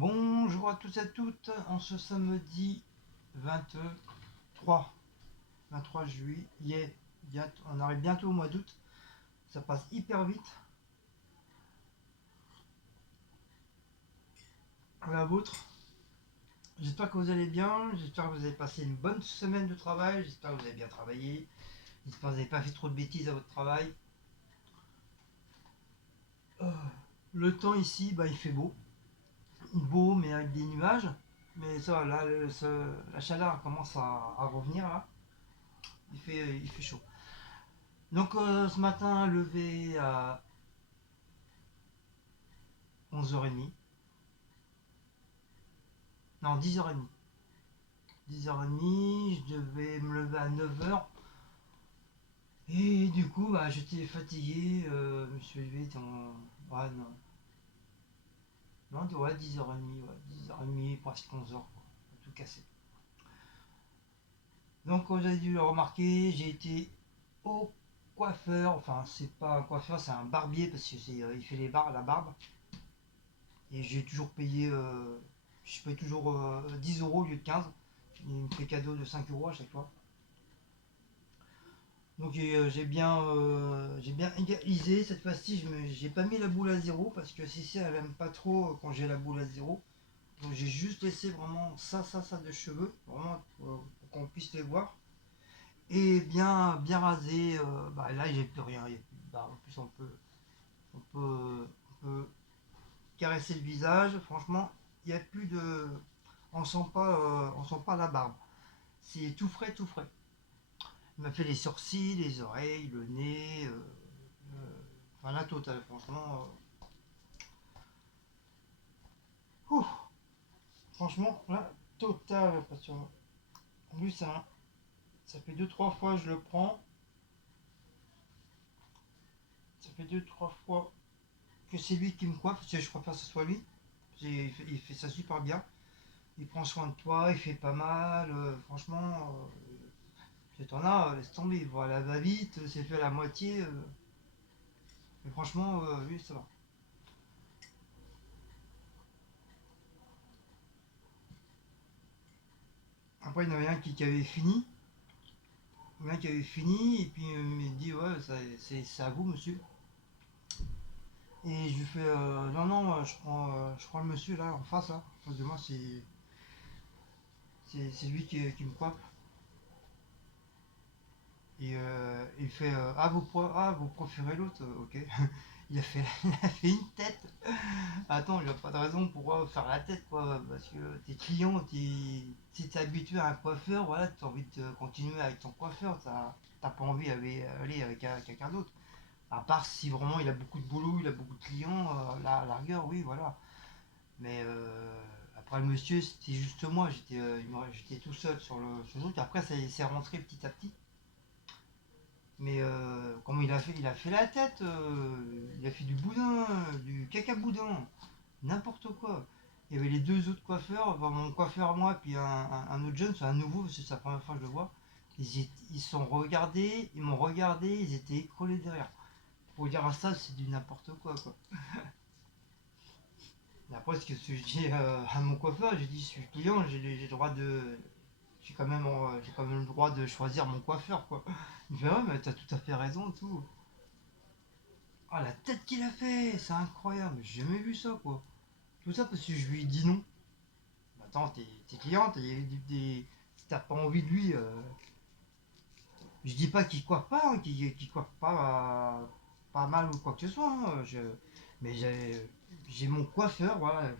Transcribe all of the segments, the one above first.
Bonjour à tous et à toutes, en ce samedi 23, 23 juillet, on arrive bientôt au mois d'août, ça passe hyper vite. À la vôtre, j'espère que vous allez bien, j'espère que vous avez passé une bonne semaine de travail, j'espère que vous avez bien travaillé, j'espère que vous n'avez pas fait trop de bêtises à votre travail. Euh, le temps ici, il fait beau mais avec des nuages, mais ça, là, la chaleur commence à revenir là, il fait chaud. Donc ce matin, levé à 11h30, non 10h30. 10h30, je devais me lever à 9h. Et du coup, j'étais fatigué, je me suis levé dans... Ouais, non. Non, ouais, 10h30, ouais, 10h30, presque 11h, quoi. Tout cassé. Donc, comme vous avez dû le remarquer, j'ai été au coiffeur. Enfin, c'est pas un coiffeur, c'est un barbier parce que il fait la barbe. Et j'ai toujours payé, je paye toujours 10 euros au lieu de 15. Il me fait cadeau de 5 euros à chaque fois. Donc j'ai bien égalisé. Cette fois-ci, j'ai pas mis la boule à zéro parce que Cécile elle aime pas trop quand j'ai la boule à zéro. Donc j'ai juste laissé vraiment ça de cheveux, vraiment pour qu'on puisse les voir. Et bien rasé. Là j'ai plus rien. Il y a plus de barbe. En plus on peut caresser le visage. Franchement, il y a plus de, on sent pas la barbe. C'est tout frais, tout frais. Il m'a fait les sourcils, les oreilles, le nez. Enfin, la totale, franchement. Ouh, franchement, la totale. Parce que, en plus, ça fait deux trois fois que je le prends. Ça fait deux trois fois que c'est lui qui me coiffe. Parce que je préfère que ce soit lui. Il fait ça super bien. Il prend soin de toi, il fait pas mal. Franchement, si t'en as, laisse tomber. Voilà, va vite, c'est fait à la moitié. Mais franchement, oui, ça va. Après, il y en avait un qui avait fini. Il y en a un qui avait fini, et puis il m'a dit, ouais, c'est à vous, monsieur. Et je lui fais non, non, je prends le monsieur là en face, là. En face de moi, c'est lui qui me coiffe. Et il fait vous préférez l'autre, ok. Il a fait une tête. Attends, il n'y a pas de raison pour faire la tête, quoi. Parce que tes clients, si t'es habitué à un coiffeur, voilà, tu as envie de continuer avec ton coiffeur. T'as pas envie d'aller avec quelqu'un d'autre. À part si vraiment il a beaucoup de boulot, il a beaucoup de clients, la rigueur, oui, voilà. Mais après le monsieur, c'était juste moi, j'étais tout seul sur le truc. Après, ça s'est rentré petit à petit. Mais comment il a fait la tête, il a fait du boudin, du caca boudin, n'importe quoi. Il y avait les deux autres coiffeurs, enfin, mon coiffeur à moi, puis un autre jeune, c'est un nouveau, parce que c'est la première fois que je le vois. Ils sont regardés, ils m'ont regardé, ils étaient écrolés derrière. Pour dire à ça, c'est du n'importe quoi. Et après, ce que je dis à mon coiffeur, j'ai dit, je suis client, j'ai le droit de. J'ai quand même le droit de choisir mon coiffeur, quoi. Il me fait, ouais, mais t'as tout à fait raison, tout. Ah, la tête qu'il a fait, c'est incroyable, j'ai jamais vu ça, quoi. Tout ça parce que je lui ai dit non. Attends, t'es client, si t'as pas envie de lui. Je dis pas qu'il coiffe pas, hein, qu'il coiffe pas mal ou quoi que ce soit, hein, mais j'ai mon coiffeur, voilà.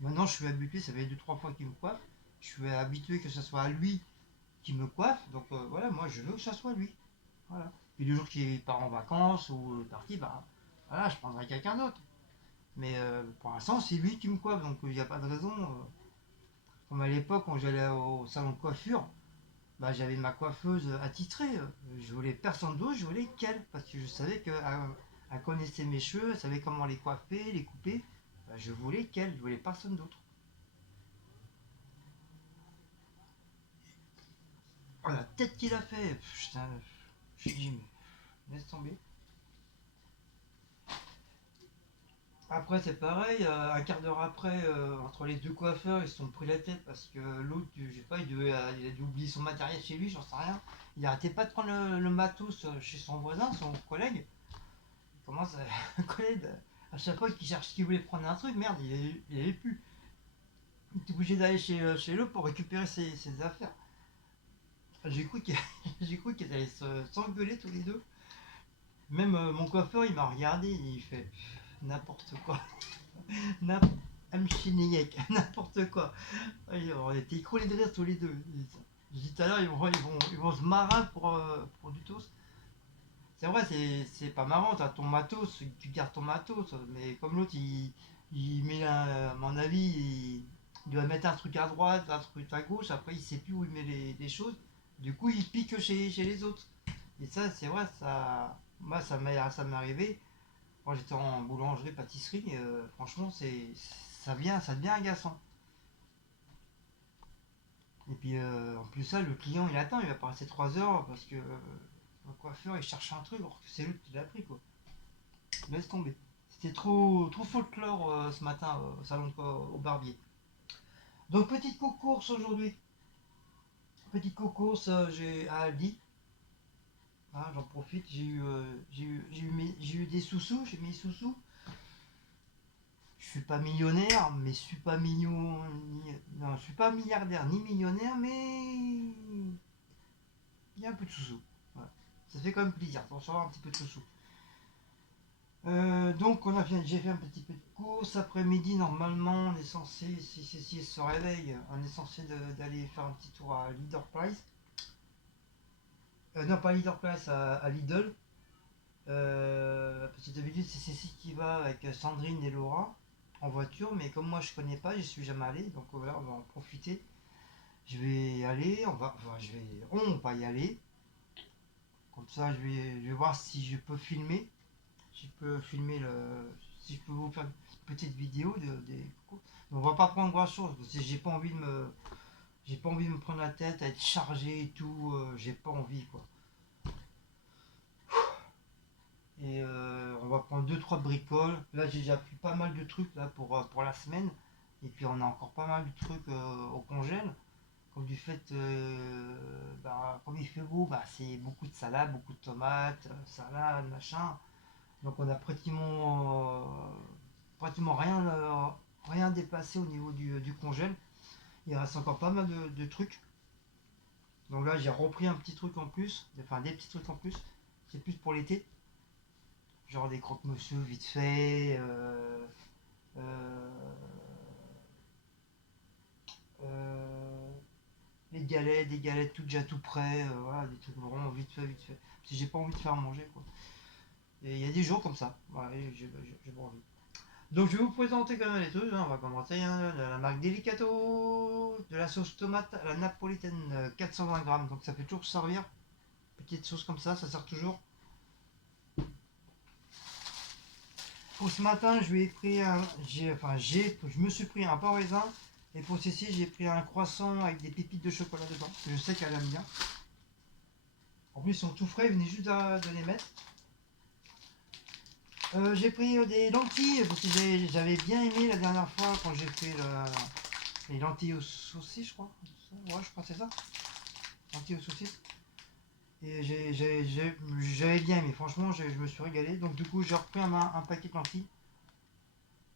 Maintenant, je suis habitué, ça fait deux trois fois qu'il me coiffe. Je suis habitué que ce soit à lui qui me coiffe, donc voilà, moi je veux que ça soit lui. Voilà. Puis le jour qu'il part en vacances ou parti, voilà, je prendrai quelqu'un d'autre. Mais pour l'instant, c'est lui qui me coiffe, donc il n'y a pas de raison. Comme à l'époque, quand j'allais au salon de coiffure, j'avais ma coiffeuse attitrée. Je voulais personne d'autre, je voulais qu'elle. Parce que je savais qu'elle connaissait mes cheveux, elle savait comment les coiffer, les couper. Je voulais qu'elle, je voulais personne d'autre. Oh, la tête qu'il a fait, putain, je dis, mais laisse tomber. Après, c'est pareil, un quart d'heure après, entre les deux coiffeurs, ils se sont pris la tête parce que l'autre, je sais pas, il a dû oublier son matériel chez lui, j'en sais rien. Il arrêtait pas de prendre le matos chez son voisin, son collègue. Il commence à, le collègue, à chaque fois qu'il voulait prendre un truc, merde, il avait plus. Il était obligé d'aller chez l'autre pour récupérer ses affaires. J'ai cru qu'ils j'ai cru qu'ils allaient s'engueuler tous les deux. Même mon coiffeur, il m'a regardé, il fait n'importe quoi. N'importe n'importe quoi. On était écroulés de rire tous les deux. Je dis tout à l'heure, ils vont se marrer pour du toast. C'est vrai, c'est pas marrant, t'as ton matos, tu gardes ton matos, mais comme l'autre, il met, à mon avis, il doit mettre un truc à droite, un truc à gauche, après il sait plus où il met les choses, du coup il pique chez les autres. Et ça, c'est vrai, moi ça m'est arrivé, quand j'étais en boulangerie, pâtisserie, franchement, ça devient agaçant. Et puis en plus ça, le client il attend, il va pas rester 3 heures parce que le coiffeur il cherche un truc alors que c'est lui qui l'a pris quoi. Laisse tomber. C'était trop folklore ce matin au salon au barbier. Donc petite course aujourd'hui. Petite course j'ai à Aldi. Hein, j'en profite. J'ai eu des sous-sous. J'ai mis sous-sous. Je suis pas millionnaire, mais je suis pas million. Non, je suis pas milliardaire ni millionnaire, mais il y a un peu de sous-sous. Voilà. Ça fait quand même plaisir de recevoir un petit peu de sous-sous. Donc j'ai fait un petit peu de course. Après-midi, normalement, on est censé, si elle se réveille, on est censé d'aller faire un petit tour à Leader Price. Non, pas Leader Price, à Lidl. Parce que d'habitude, c'est Cécile qui va avec Sandrine et Laura en voiture, mais comme moi je connais pas, je suis jamais allé, donc voilà, on va en profiter. Je vais y aller, on va y aller. Comme ça, je vais voir si je peux filmer. Si je peux filmer si je peux vous faire une petite vidéo des cours. On va pas prendre grand chose parce que j'ai pas envie de me prendre la tête à être chargé et tout, j'ai pas envie quoi. Et on va prendre deux trois bricoles. Là j'ai déjà pris pas mal de trucs là pour la semaine. Et puis on a encore pas mal de trucs au congèle. Comme du fait, comme il fait beau, c'est beaucoup de salade, beaucoup de tomates, salade, machin. Donc on a pratiquement rien dépassé au niveau du congèle. Il reste encore pas mal de trucs. Donc là j'ai repris un petit truc en plus, enfin des petits trucs en plus. C'est plus pour l'été. Genre des croque-monsieur vite fait. Euh, euh, des galettes tout déjà tout prêt. Voilà, des trucs vraiment vite fait, vite fait. Si j'ai pas envie de faire manger quoi. Et il y a des jours comme ça. Voilà, j'ai pas envie. Donc je vais vous présenter quand même les trucs, hein. On va commencer hein, de la marque Delicato, de la sauce tomate à la napolitaine 420 grammes, donc ça fait toujours servir. Petite sauce comme ça sert toujours. Pour ce matin, je lui ai pris je me suis pris un pain raisin et pour ceci j'ai pris un croissant avec des pépites de chocolat dedans. Je sais qu'elle aime bien. En plus ils sont tout frais, il venait juste de les mettre. J'ai pris des lentilles parce que j'avais bien aimé la dernière fois quand j'ai fait les lentilles aux saucisses, je crois. Ouais, je crois que c'est ça. Lentilles aux saucisses. Et j'avais bien aimé, franchement, je me suis régalé. Donc, du coup, j'ai repris un paquet de lentilles.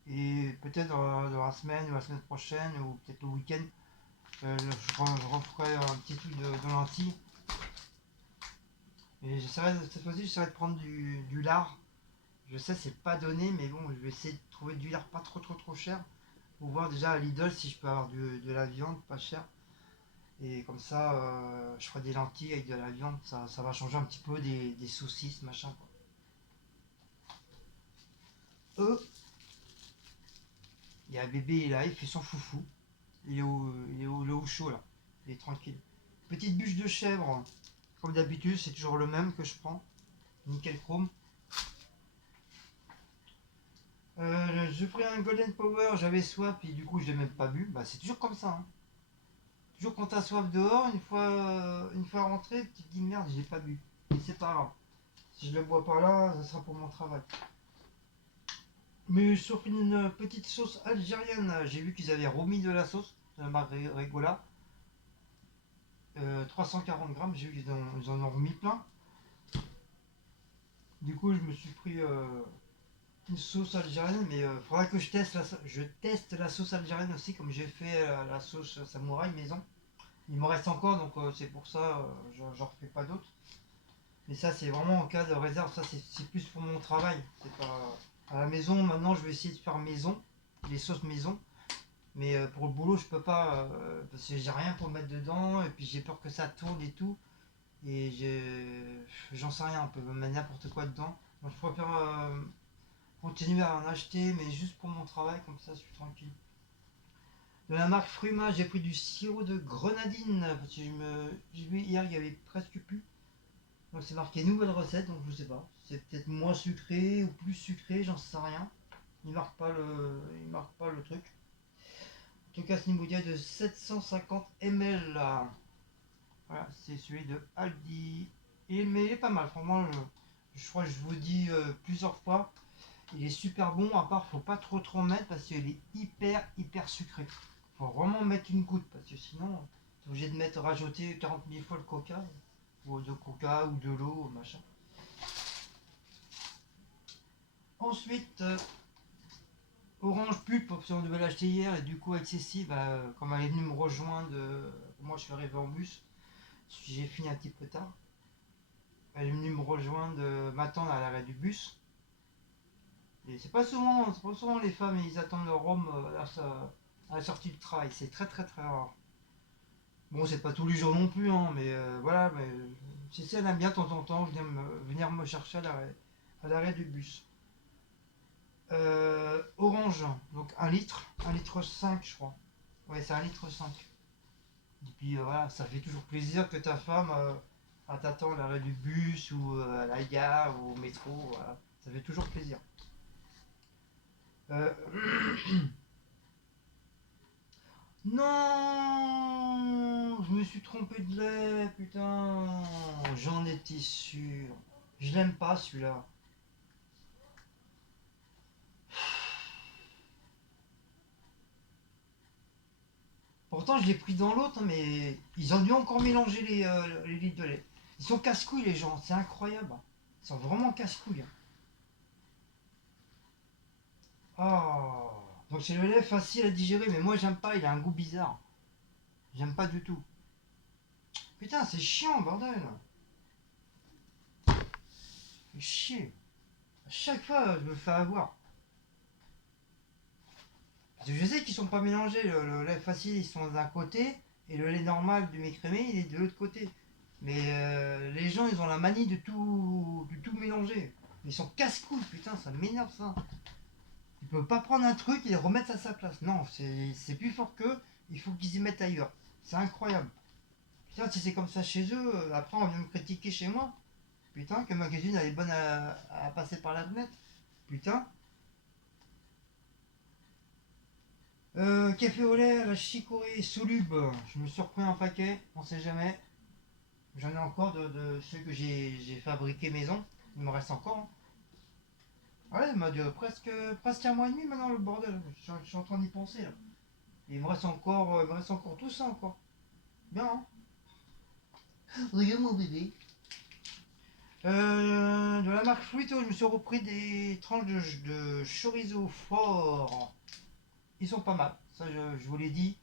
Et peut-être dans la semaine ou la semaine prochaine, ou peut-être le week-end, je referai un petit truc de lentilles. Et cette fois-ci, j'essaierai de prendre du lard. Je sais, c'est pas donné, mais bon, je vais essayer de trouver du lard pas trop cher. Pour voir déjà à Lidl si je peux avoir de la viande pas chère. Et comme ça, je ferai des lentilles avec de la viande. Ça va changer un petit peu des saucisses, machin quoi. Eux, il y a un bébé, il est là, il fait son foufou. Il est au chaud là. Il est tranquille. Petite bûche de chèvre. Comme d'habitude, c'est toujours le même que je prends. Nickel chrome. Je pris un Golden Power, j'avais soif, et du coup je l'ai même pas bu. C'est toujours comme ça. Hein. Toujours quand t'as soif dehors, une fois rentré, tu te dis merde, j'ai pas bu. Mais c'est pas grave. Si je le bois pas là, ça sera pour mon travail. Mais sur une petite sauce algérienne, j'ai vu qu'ils avaient remis de la sauce, de la marque Regola. 340 grammes, j'ai vu ils en ont remis plein. Du coup, je me suis pris une sauce algérienne, mais il faudra que je teste la sauce algérienne aussi, comme j'ai fait la sauce samouraï maison. Il m'en reste encore, donc c'est pour ça, j'en refais pas d'autres. Mais ça, c'est vraiment en cas de réserve, ça c'est plus pour mon travail. C'est pas à la maison. Maintenant, je vais essayer de faire maison, les sauces maison. Mais pour le boulot, je peux pas parce que j'ai rien pour mettre dedans et puis j'ai peur que ça tourne et tout. Et j'en sais rien, on peut mettre n'importe quoi dedans. Donc je préfère continuer à en acheter, mais juste pour mon travail, comme ça je suis tranquille. De la marque Fruma, j'ai pris du sirop de grenadine parce que j'ai vu hier il y avait presque plus. Donc c'est marqué nouvelle recette, donc je sais pas. C'est peut-être moins sucré ou plus sucré, j'en sais rien. Il marque pas le truc. En tout cas, c'est une bouteille de 750 ml là. Voilà, c'est celui de Aldi. Mais il est pas mal, franchement. Je crois que je vous dis plusieurs fois. Il est super bon, à part faut pas trop mettre parce qu'il est hyper sucré. Faut vraiment mettre une goutte parce que sinon, t'es obligé de mettre, rajouter 40 000 fois le coca. Ou de coca ou de l'eau, machin. Ensuite, Orange Pulp, option on devait l'acheter hier et du coup avec Cécile, comme elle est venue me rejoindre, moi je suis arrivé en bus, j'ai fini un petit peu tard. Elle est venue me rejoindre, m'attendre à l'arrêt du bus. Et c'est pas souvent les femmes ils attendent leur homme à la sortie du travail, c'est très rare. Bon, c'est pas tous les jours non plus, hein, mais voilà, mais Cécile elle aime bien de temps en temps venir me chercher à l'arrêt du bus. Orange, donc un litre 5 je crois. Ouais, c'est un litre 5. Et puis voilà, ça fait toujours plaisir que ta femme t'attend à l'arrêt du bus ou à la gare ou au métro. Voilà. Ça fait toujours plaisir. Euh, Non, je me suis trompé de lait, putain. J'en étais sûr. Je l'aime pas celui-là. Pourtant, je l'ai pris dans l'autre, hein, mais ils ont dû encore mélanger les litres de lait. Ils sont casse-couilles, les gens, c'est incroyable. Ils sont vraiment casse-couilles. Oh, donc c'est le lait facile à digérer, mais moi j'aime pas, il a un goût bizarre. J'aime pas du tout. Putain, c'est chiant, bordel. C'est chier. À chaque fois, je me fais avoir. Parce que je sais qu'ils sont pas mélangés. Le lait facile, ils sont d'un côté, et le lait normal du mécrémé, il est de l'autre côté. Mais les gens, ils ont la manie de tout mélanger. Ils sont casse-couilles, putain, ça m'énerve ça. Ils peuvent pas prendre un truc et le remettre à sa place. Non, c'est plus fort qu'eux, il faut qu'ils y mettent ailleurs. C'est incroyable. Putain, si c'est comme ça chez eux, après on vient me critiquer chez moi. Putain, que ma cuisine elle est bonne à passer par la fenêtre. Putain. Café au lait à la chicorée solube. Je me suis repris un paquet, on sait jamais. J'en ai encore de ceux que j'ai fabriqués maison. Il me reste encore, hein. Ouais, il m'a duré presque un mois et demi maintenant le bordel. Je suis en train d'y penser là. Et il me reste encore tout ça encore. Bien, hein. Regarde mon bébé. De la marque Fruito, je me suis repris des tranches de chorizo fort. Ils sont pas mal, ça je vous l'ai dit.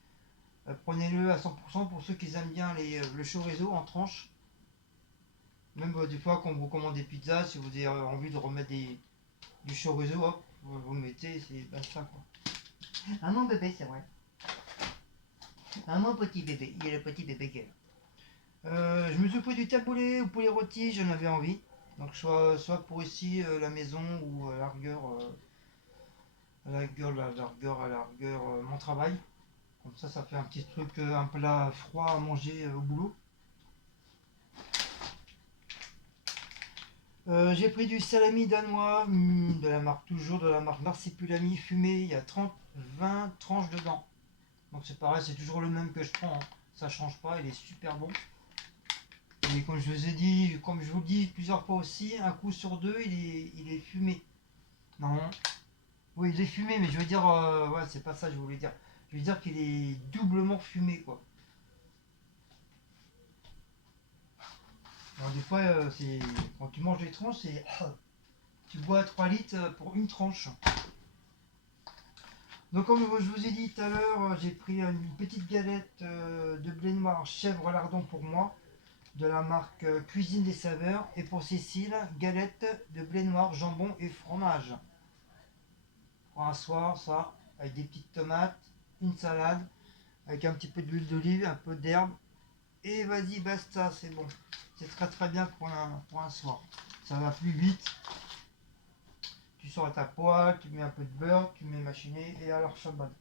Prenez-le à 100% pour ceux qui aiment bien le chorizo en tranches. Même des fois quand vous commandez des pizzas, si vous avez envie de remettre du chorizo, hop, vous le mettez, c'est basta quoi. Ah mon bébé, c'est vrai. Ah mon petit bébé, il y a le petit bébé qui est là. Je me suis pris du taboulé ou poulet rôti, j'en avais envie. Donc soit pour ici la maison ou à la rigueur mon travail. Comme ça fait un petit truc, un plat froid à manger au boulot. J'ai pris du salami danois, toujours de la marque Marsipulami fumé. Il y a 20 tranches dedans. Donc c'est pareil, c'est toujours le même que je prends, hein. Ça change pas, il est super bon. Et comme je vous ai dit, comme je vous le dis plusieurs fois aussi, un coup sur deux, il est fumé. Non, Oui, il est fumé, mais je veux dire, ouais, c'est pas ça que je voulais dire. Je veux dire qu'il est doublement fumé, quoi. Alors, des fois, c'est quand tu manges des tranches, c'est tu bois 3 litres pour une tranche. Donc, comme je vous ai dit tout à l'heure, j'ai pris une petite galette de blé noir chèvre lardon pour moi, de la marque Cuisine des Saveurs. Et pour Cécile, galette de blé noir, jambon et fromage. Pour un soir, ça, avec des petites tomates, une salade, avec un petit peu d'huile d'olive, un peu d'herbe. Et vas-y, basta, c'est bon. C'est très très bien pour un soir. Ça va plus vite. Tu sors à ta poêle, tu mets un peu de beurre, tu mets machiné et alors Shabbat.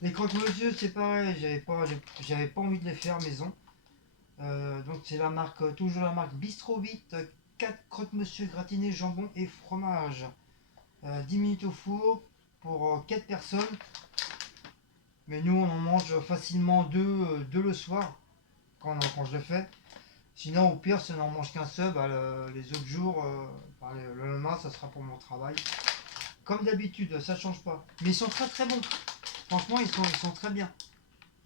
Les croque-monsieur, c'est pareil, j'avais pas envie de les faire maison. Donc c'est la marque, toujours la marque Bistro Vite, 4 croque-monsieur gratinés, jambon et fromage. 10 minutes au four pour 4 personnes. Mais nous on en mange facilement deux le soir quand je le fais. Sinon au pire si on en mange qu'un seul, bah, les autres jours, le lendemain ça sera pour mon travail. Comme d'habitude, ça change pas. Mais ils sont très très bons. Franchement ils sont très bien.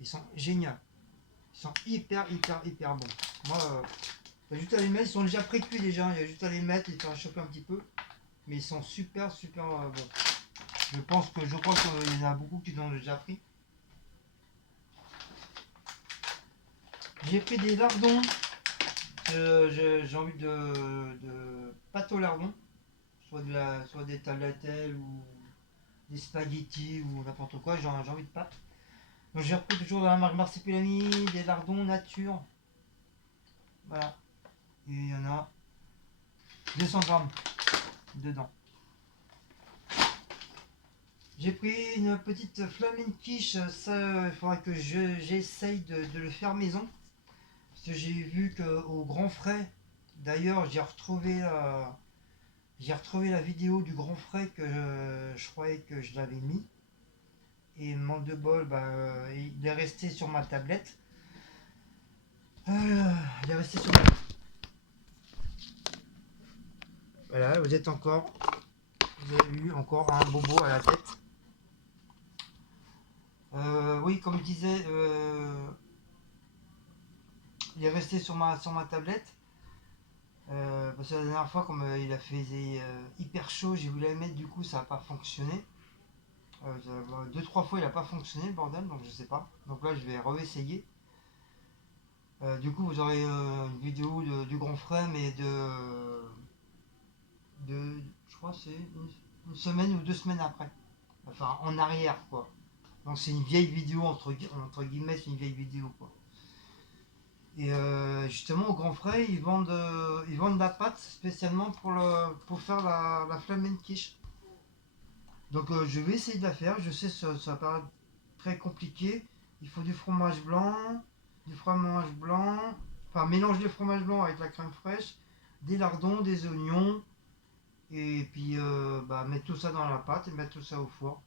Ils sont géniaux. Ils sont hyper bons. Moi, t'as juste à les mettre, ils sont déjà pré-cuits déjà, il y a juste à les mettre et faire chauffer un petit peu. Mais ils sont super bons. Je crois qu'il y en a beaucoup qui l'ont déjà pris. J'ai pris des lardons. J'ai envie de pâte au lardon. Soit des tagliatelles ou des spaghettis ou n'importe quoi. J'ai envie de pâte. Donc j'ai repris toujours dans la marque Marsupilami des lardons nature. Voilà. Et il y en a 200 grammes dedans. J'ai pris une petite flamine quiche, ça il faudra que j'essaye de le faire maison. Parce que j'ai vu qu'au Grand Frais, d'ailleurs j'ai retrouvé la vidéo du Grand Frais que je croyais que je l'avais mis. Et manque de bol, bah, il est resté sur ma tablette. Il est resté sur ma... Voilà, vous avez eu encore un bobo à la tête. Oui, comme je disais, il est resté sur ma tablette. Parce que la dernière fois, comme il a fait hyper chaud, j'ai voulu la mettre, du coup, ça n'a pas fonctionné. 2-3 fois, il n'a pas fonctionné le bordel, donc je sais pas. Donc là, je vais réessayer. Du coup, vous aurez une vidéo du Grand Frais, mais je crois, que c'est une semaine ou 2 semaines après. Enfin, en arrière, quoi. Donc c'est une vieille vidéo, entre guillemets, c'est une vieille vidéo, quoi. Et justement, au Grand Frais, ils vendent la pâte spécialement pour faire la flamme quiche. Donc je vais essayer de la faire. Je sais que ça paraît très compliqué. Il faut du fromage blanc, enfin mélange de fromage blanc avec la crème fraîche, des lardons, des oignons, et puis mettre tout ça dans la pâte et mettre tout ça au four.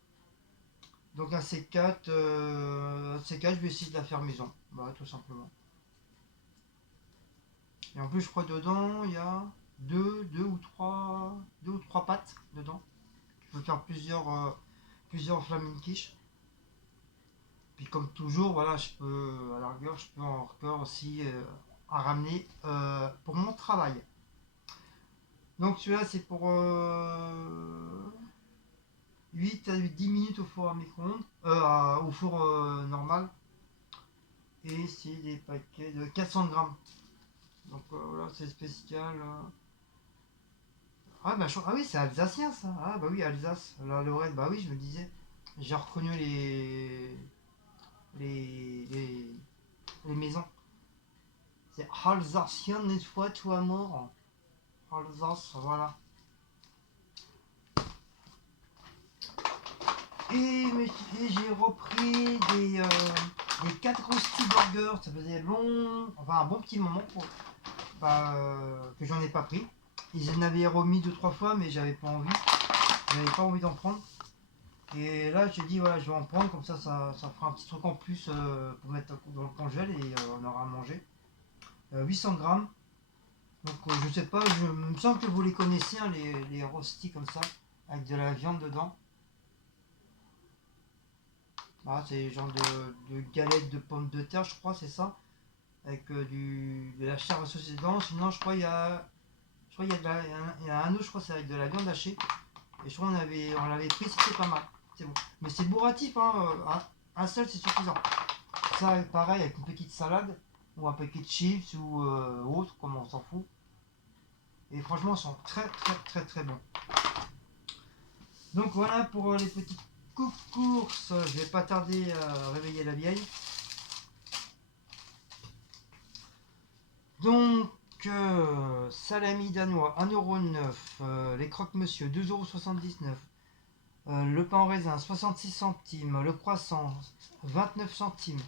Donc un C4, je vais essayer de la faire maison, bah, tout simplement. Et en plus, je crois dedans, il y a deux ou trois pâtes dedans. Je peux faire plusieurs flaming quiche. Puis comme toujours, voilà, à la rigueur, je peux encore aussi en ramener pour mon travail. Donc celui-là, c'est pour 8 à 10 minutes au four à micro-ondes, au four normal. Et c'est des paquets de 400 grammes. Donc voilà, c'est spécial. Ah oui, c'est alsacien ça. Ah bah oui, Alsace, la Lorraine, bah oui, je me disais. J'ai reconnu les, les, les maisons. C'est alsacien une fois tout à mort. Alsace, voilà. Et j'ai repris des 4 roasty burgers. Ça faisait un bon petit moment que j'en ai pas pris. Ils en avaient remis 2-3 fois, mais j'avais pas envie. J'avais pas envie d'en prendre. Et là, j'ai dit, voilà, je vais en prendre, comme ça fera un petit truc en plus pour mettre dans le congèle et on aura à manger. 800 grammes. Donc, je sais pas, il me semble que vous les connaissez, hein, les rostis comme ça. avec de la viande dedans. Ah, c'est genre de galette de pommes de terre, je crois, c'est ça. Avec de la chair associée dedans. Sinon, je crois il y a, je crois il y a, il y a un autre, je crois, c'est avec de la viande hachée. Et je crois on l'avait pris, c'était pas mal. C'est bon. Mais c'est bourratif, hein. Un seul, c'est suffisant. Ça, pareil, avec une petite salade ou un paquet de chips ou autre, comme on s'en fout. Et franchement, ils sont très, très, très, très bons. Donc voilà pour les petites courses. Je vais pas tarder à réveiller la vieille. Donc, salami danois 1,9 €, les croque-monsieur 2,79 €, le pain en raisin 66 centimes, le croissant 29 centimes,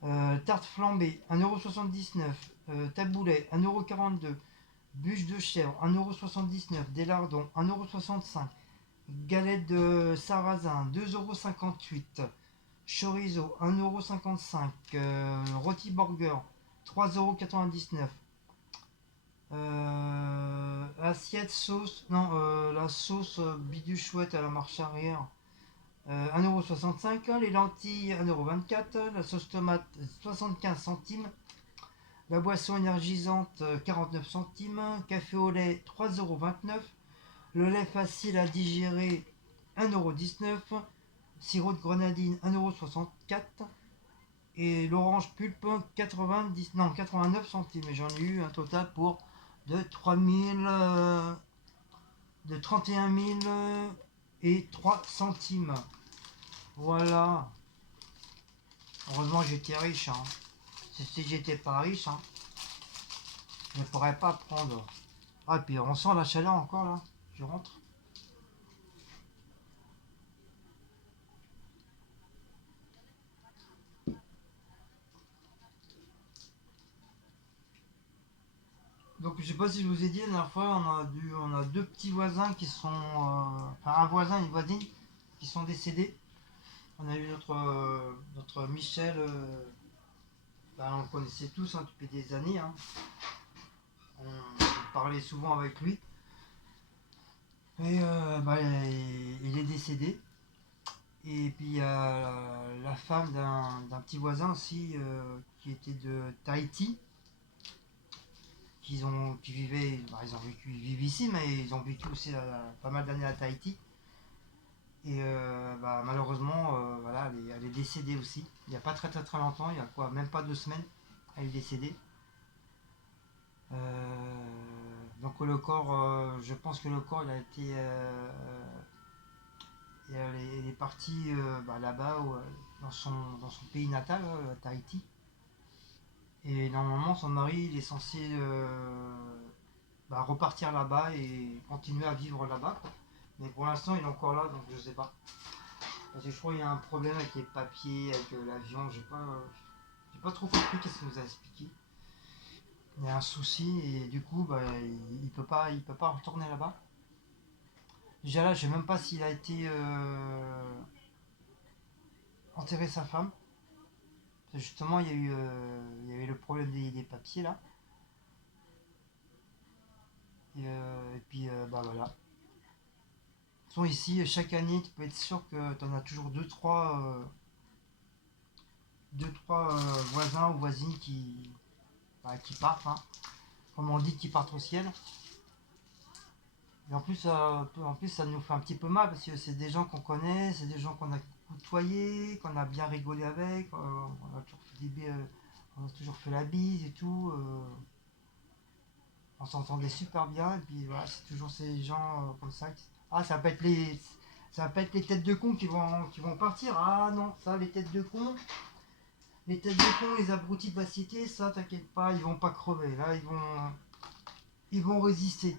tarte flambée 1,79 €, taboulet 1,42 €, bûche de chèvre 1,79 €, des lardons 1,65 €, galette de sarrasin 2,58 €, chorizo 1,55 €, rôti burger 3,99 €. Assiette sauce, non, la sauce bidule chouette à la marche arrière, 1,65 €, les lentilles 1,24 €, la sauce tomate 75 centimes, la boisson énergisante 49 centimes, café au lait 3,29 €, le lait facile à digérer 1,19 €, sirop de grenadine 1,64 € et l'orange pulpe 90, non, 89 centimes. Et j'en ai eu un total pour de 3000 de 31 000 et 3 centimes. Voilà. Heureusement j'étais riche. Hein. Si j'étais pas riche, hein, je ne pourrais pas prendre. Ah, et puis on sent la chaleur encore là. Je rentre. Donc je sais pas si je vous ai dit la dernière fois, on a deux petits voisins qui sont, enfin un voisin et une voisine qui sont décédés. On a eu notre Michel, ben, on le connaissait tous hein, depuis des années. Hein. On parlait souvent avec lui. Et bah, il est décédé. Et puis il y a la femme d'un petit voisin aussi qui était de Tahiti, qui vivaient, bah, ils vivent ici, mais ils ont vécu aussi pas mal d'années à Tahiti. Et bah, malheureusement, voilà, elle est décédée aussi. Il n'y a pas très très très longtemps, il y a quoi, même pas 2 semaines, elle est décédée. Donc le corps, je pense que le corps, il a été, et elle est partie bah, là-bas dans son pays natal, Tahiti. Et normalement, son mari, il est censé bah, repartir là-bas et continuer à vivre là-bas. Quoi. Mais pour l'instant, il est encore là, donc je sais pas. Parce que je crois qu'il y a un problème avec les papiers, avec l'avion. J'ai pas trop compris qu'est-ce qu'il nous a expliqué. Il y a un souci et du coup, bah, il peut pas retourner là-bas. Déjà là, je sais même pas s'il a été enterré sa femme. Parce que justement, il y avait le problème des papiers là. Et puis, bah voilà. Sont ici, chaque année, tu peux être sûr que tu en as toujours deux, trois voisins ou voisines bah, qui partent. Hein. Comme on dit, qui partent au ciel. Et en plus, ça nous fait un petit peu mal parce que c'est des gens qu'on connaît, c'est des gens qu'on a côtoyés, qu'on a bien rigolé avec, on a toujours fait la bise et tout. On s'entendait super bien et puis voilà, c'est toujours ces gens comme ça. Ah, ça va pas être les têtes de cons qui vont partir. Ah non, ça, les têtes de cons, les abrutis de la cité, ça, t'inquiète pas, ils vont pas crever. Là, ils vont résister.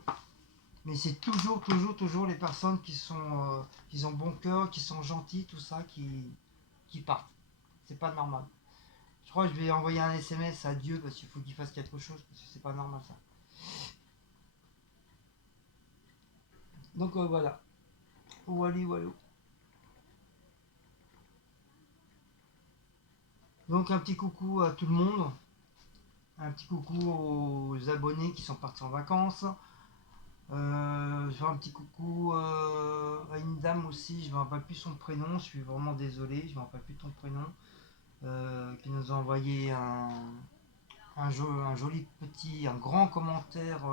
Mais c'est toujours, toujours, toujours les personnes qui ont bon cœur, qui sont gentils, tout ça, qui partent. C'est pas normal. Je crois que je vais envoyer un SMS à Dieu parce qu'il faut qu'il fasse quelque chose, parce que c'est pas normal ça. Donc voilà. Wally Wallo. Donc un petit coucou à tout le monde. Un petit coucou aux abonnés qui sont partis en vacances. Je fais un petit coucou à une dame aussi, je ne me rappelle plus son prénom, je suis vraiment désolé, je ne me rappelle plus de ton prénom, qui nous a envoyé un joli petit, un grand commentaire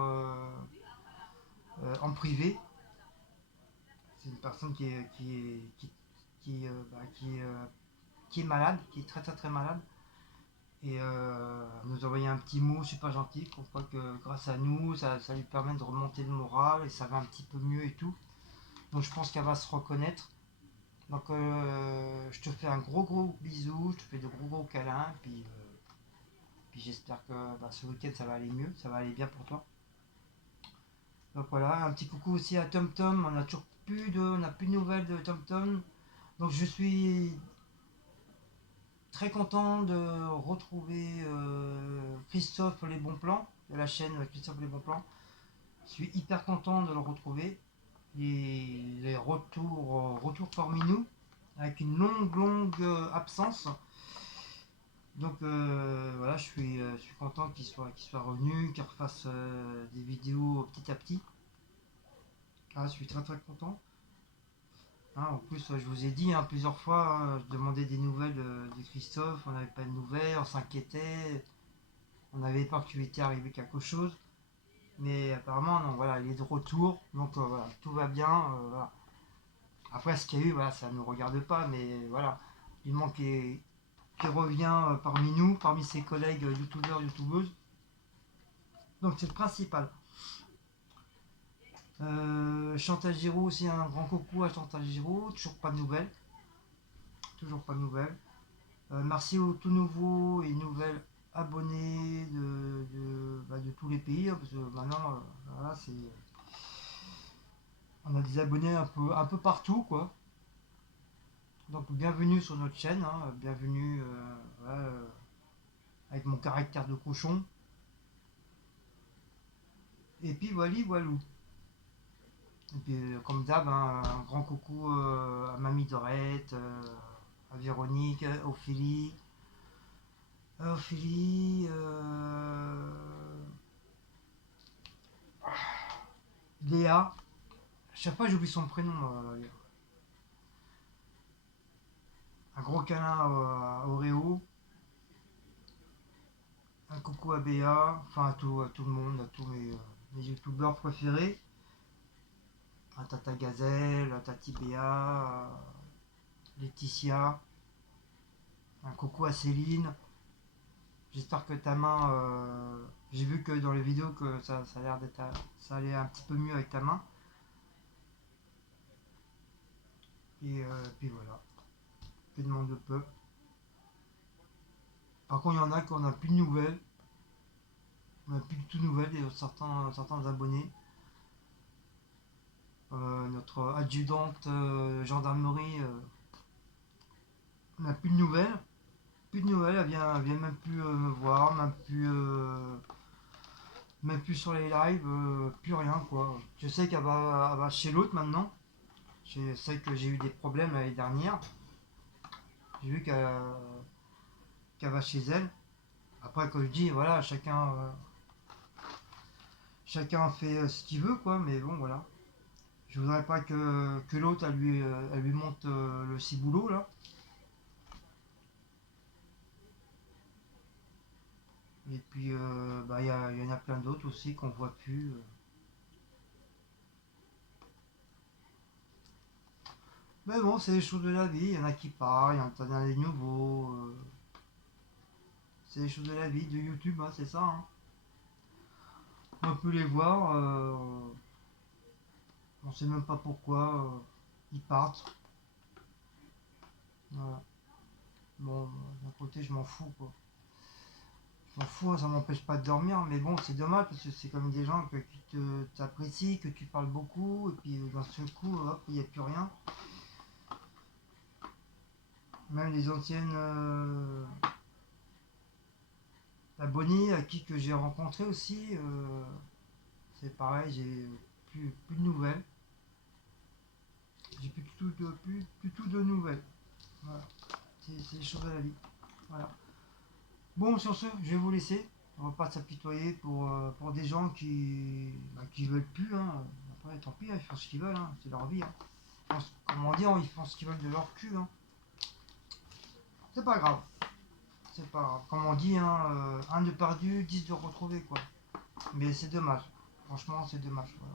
en privé. C'est une personne qui est malade, qui est très très très malade. Et nous a envoyé un petit mot super gentil, pour quoi que grâce à nous, ça lui permet de remonter le moral et ça va un petit peu mieux et tout. Donc je pense qu'elle va se reconnaître. Donc je te fais un gros gros bisou, je te fais de gros gros câlins, puis j'espère que ce week-end ça va aller mieux, ça va aller bien pour toi. Donc voilà, un petit coucou aussi à TomTom, on n'a plus de nouvelles de TomTom. Donc je suis très content de retrouver Christophe Les Bons Plans, de la chaîne Christophe Les Bons Plans. Je suis hyper content de le retrouver. Les retours parmi nous, avec une longue absence. Donc voilà, je suis content qu'il soit revenu, qu'il refasse des vidéos petit à petit. Ah, je suis très très content. Hein, en plus, je vous ai dit plusieurs fois, je demandais des nouvelles de Christophe, on n'avait pas de nouvelles, on s'inquiétait, on avait peur qu'il lui était arrivé quelque chose. Mais apparemment, non, voilà, il est de retour, donc voilà, tout va bien. Voilà. Après, ce qu'il y a eu, voilà, ça ne nous regarde pas, mais voilà, il manquait qui revient parmi nous, parmi ses collègues youtubeurs, youtubeuses. Donc c'est le principal. Chantal Giroud aussi, un grand coucou à Chantal Giroud, toujours pas de nouvelles. Toujours pas de nouvelles. Merci aux tout nouveaux et nouvelles abonnés de tous les pays, hein, parce que maintenant, voilà, on a des abonnés un peu partout, quoi. Donc bienvenue sur notre chaîne, hein, bienvenue voilà, avec mon caractère de cochon. Et puis voilà, voilou. Et puis comme d'hab, hein, un grand coucou à Mamie Dorette, à Véronique, Ophélie, Léa. Chaque fois j'oublie son prénom. Léa. Un gros câlin à Oreo. Un coucou à Béa. Enfin à tout le monde, à tous mes youtubeurs préférés. À Tata Gazelle, à Tati Béa, à Laetitia. Un coucou à Céline. J'espère que ta main. J'ai vu que dans les vidéos que ça a l'air d'être. Ça allait un petit peu mieux avec ta main. Et puis voilà. Que demande le peuple. Par contre, il y en a qui n'a plus de nouvelles. On n'a plus du tout de nouvelles. Et certains abonnés. Notre adjudante gendarmerie n'a plus de nouvelles. Plus de nouvelles. Elle vient même plus me voir. Même plus sur les lives. Plus rien quoi. Je sais elle va chez l'autre maintenant. Je sais que j'ai eu des problèmes l'année dernière. J'ai vu qu'elle va chez elle. Après, comme je dis, voilà, chacun fait ce qu'il veut, quoi. Mais bon, voilà. Je voudrais pas que l'autre, elle lui monte le ciboulot, là. Et puis, il y en a plein d'autres aussi qu'on voit plus. Mais bon, c'est les choses de la vie. Il y en a qui partent, il y en a des nouveaux. C'est les choses de la vie, de YouTube, hein, c'est ça. Hein. On peut les voir. On sait même pas pourquoi ils partent. Voilà. Bon, d'un côté, je m'en fous, quoi. Je m'en fous, hein, ça m'empêche pas de dormir, mais bon, c'est dommage parce que c'est comme des gens qui t'apprécient, que tu parles beaucoup, et puis d'un seul coup, hop, il n'y a plus rien. Même les anciennes abonnés à qui que j'ai rencontré aussi, c'est pareil, j'ai plus de nouvelles. J'ai plus du tout de nouvelles. Voilà. C'est les choses de la vie. Voilà. Bon, sur ce, je vais vous laisser. On va pas s'apitoyer pour des gens qui veulent plus. Hein. Après, tant pis, hein, ils font ce qu'ils veulent, hein, c'est leur vie. Hein. Comme on dit, ils font ce qu'ils veulent de leur cul. Hein. C'est pas grave. C'est pas grave. Comme on dit, hein, un de perdu, 10 de retrouvé, quoi. Mais c'est dommage. Franchement, c'est dommage. Voilà.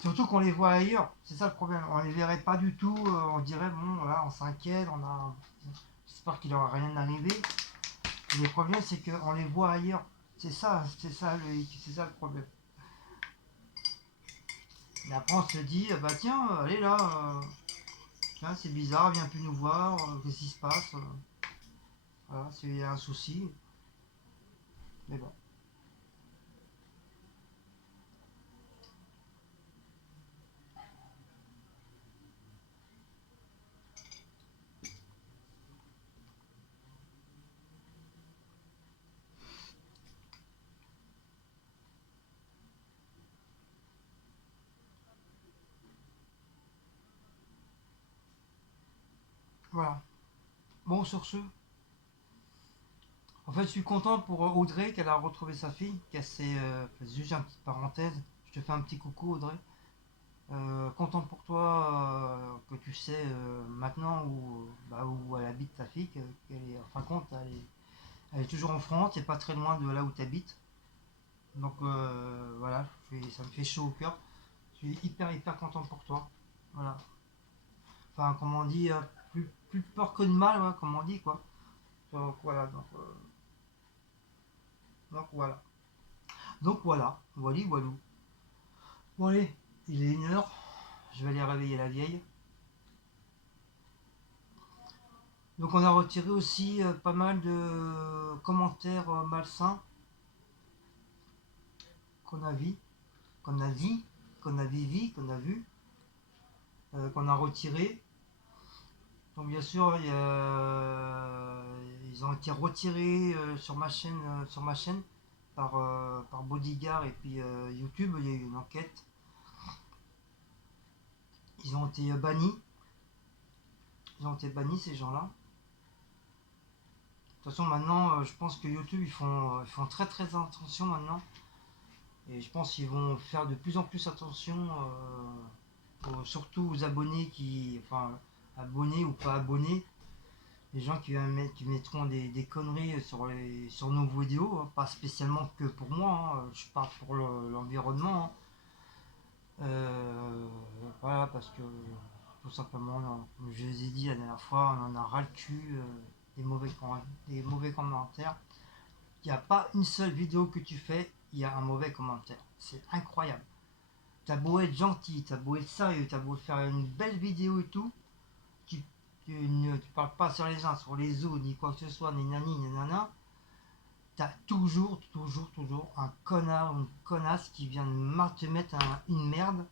Surtout qu'on les voit ailleurs, c'est ça le problème. On les verrait pas du tout. On dirait, bon, voilà, on s'inquiète, j'espère qu'il leur rien arrivé. Et le problème, c'est qu'on les voit ailleurs. C'est ça le problème. Et après, on se dit, bah tiens, allez là, tiens, c'est bizarre, viens plus nous voir, qu'est-ce qui se passe voilà, s'il y a un souci. Mais bon, voilà. Bon, sur ce, en fait, je suis content pour Audrey qu'elle a retrouvé sa fille, juste une petite parenthèse. Je te fais un petit coucou, Audrey. Content pour toi que tu sais maintenant où elle habite ta fille, qu'elle est, en fin de compte, elle est toujours en France, et pas très loin de là où tu habites. Donc voilà, ça me fait chaud au cœur. Je suis hyper content pour toi. Voilà. Enfin, comme on dit, plus peur que de mal, ouais, comme on dit, quoi. Donc voilà, donc voilà. Donc voilà, voilà, voilà. Bon allez, il est 1 heure, je vais aller réveiller la vieille. Donc on a retiré aussi pas mal de commentaires malsains qu'on a vu, qu'on a dit, qu'on a vivi, qu'on a vu, qu'on a retiré. Donc bien sûr, ils ont été retirés sur ma chaîne par Bodyguard et puis YouTube. Il y a eu une enquête. Ils ont été bannis. Ils ont été bannis ces gens-là. De toute façon, maintenant, je pense que YouTube ils font très attention maintenant. Et je pense qu'ils vont faire de plus en plus attention, surtout aux abonnés enfin, abonnés ou pas abonnés, les gens qui mettront des conneries sur nos vidéos, hein, pas spécialement que pour moi, hein, je parle pour l'environnement. Hein. Euh, voilà, parce que tout simplement, comme je les ai dit la dernière fois, on en a ras le cul des mauvais commentaires. Il n'y a pas une seule vidéo que tu fais, il y a un mauvais commentaire. C'est incroyable. T'as beau être gentil, t'as beau être sérieux, t'as beau faire une belle vidéo et tout, tu parles pas sur les uns, sur les autres, ni quoi que ce soit, ni nani, ni nana, t'as toujours un connard ou une connasse qui vient te mettre une merde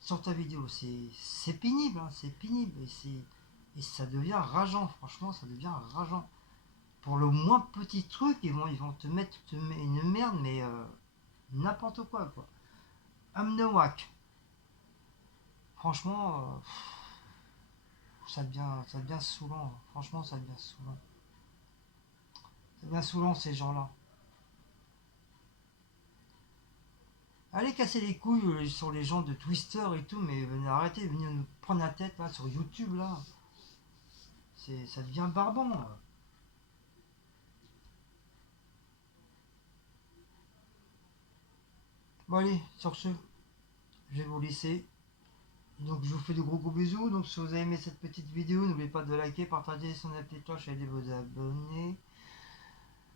sur ta vidéo. C'est pénible, hein, c'est pénible. Et ça devient rageant, franchement, ça devient rageant. Pour le moins petit truc, ils vont te mettre une merde, mais n'importe quoi, quoi. Amnewak. Franchement, ça devient saoulant. Franchement, ça devient saoulant. Ça devient saoulant ces gens-là. Allez casser les couilles sur les gens de Twister et tout, mais venez arrêter, venez nous prendre la tête là sur YouTube là. Ça devient barbant. Là. Bon allez, sur ce, je vais vous laisser. Donc je vous fais de gros bisous. Donc si vous avez aimé cette petite vidéo, n'oubliez pas de liker, partager, son la petite cloche et de vous abonner.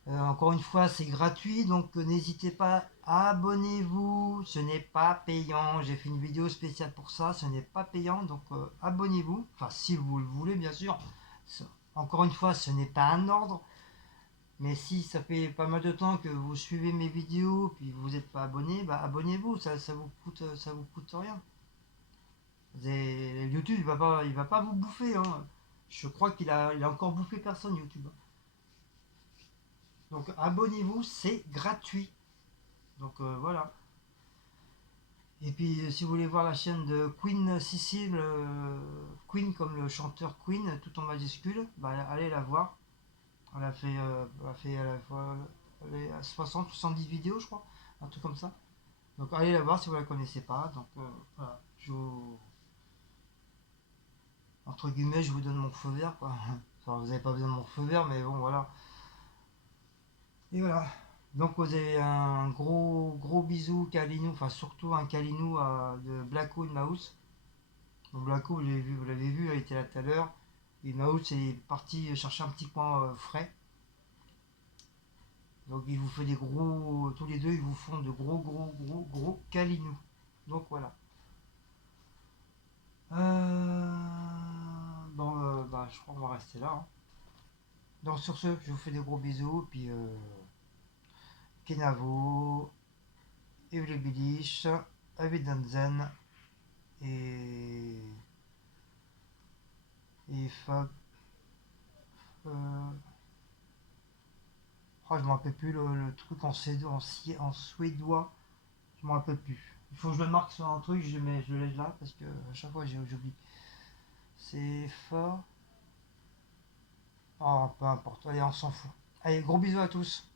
Encore une fois, c'est gratuit, donc n'hésitez pas, abonnez-vous, ce n'est pas payant. J'ai fait une vidéo spéciale pour ça, ce n'est pas payant, donc abonnez-vous. Enfin, si vous le voulez, bien sûr. Encore une fois, ce n'est pas un ordre, mais si ça fait pas mal de temps que vous suivez mes vidéos, puis vous n'êtes pas abonné, bah abonnez-vous, ça vous coûte rien. YouTube, il va pas vous bouffer, hein. Je crois il a encore bouffé personne, YouTube. Donc abonnez-vous, c'est gratuit. Donc voilà. Et puis si vous voulez voir la chaîne de Queen Cécile, Queen comme le chanteur Queen, tout en majuscule, bah, allez la voir. Elle a fait à la fois allez, 60-70 vidéos, je crois, un truc comme ça. Donc allez la voir si vous la connaissez pas. Donc voilà, entre guillemets, je vous donne mon feu vert, quoi. Enfin, vous n'avez pas besoin de mon feu vert, mais bon, voilà. Et voilà. Donc vous avez un gros bisou Kalinou, enfin surtout un Kalinou de Blackwood Mouse. Donc Blackwood, vous l'avez vu, elle était là tout à l'heure. Et Mouse est parti chercher un petit coin frais. Donc il vous fait des gros, tous les deux ils vous font de gros Kalinou. Donc voilà. Bon, bah, je crois qu'on va rester là, hein. Donc sur ce, je vous fais des gros bisous. Puis Kenavo, Evely Bilish, Avidanzen et, et Fab. Euh, oh, je me rappelle plus le truc en suédois. Je me rappelle plus. Il faut que je le marque sur un truc, je le laisse là parce que à chaque fois j'oublie. C'est fort. Oh, peu importe. Allez, on s'en fout. Allez, gros bisous à tous.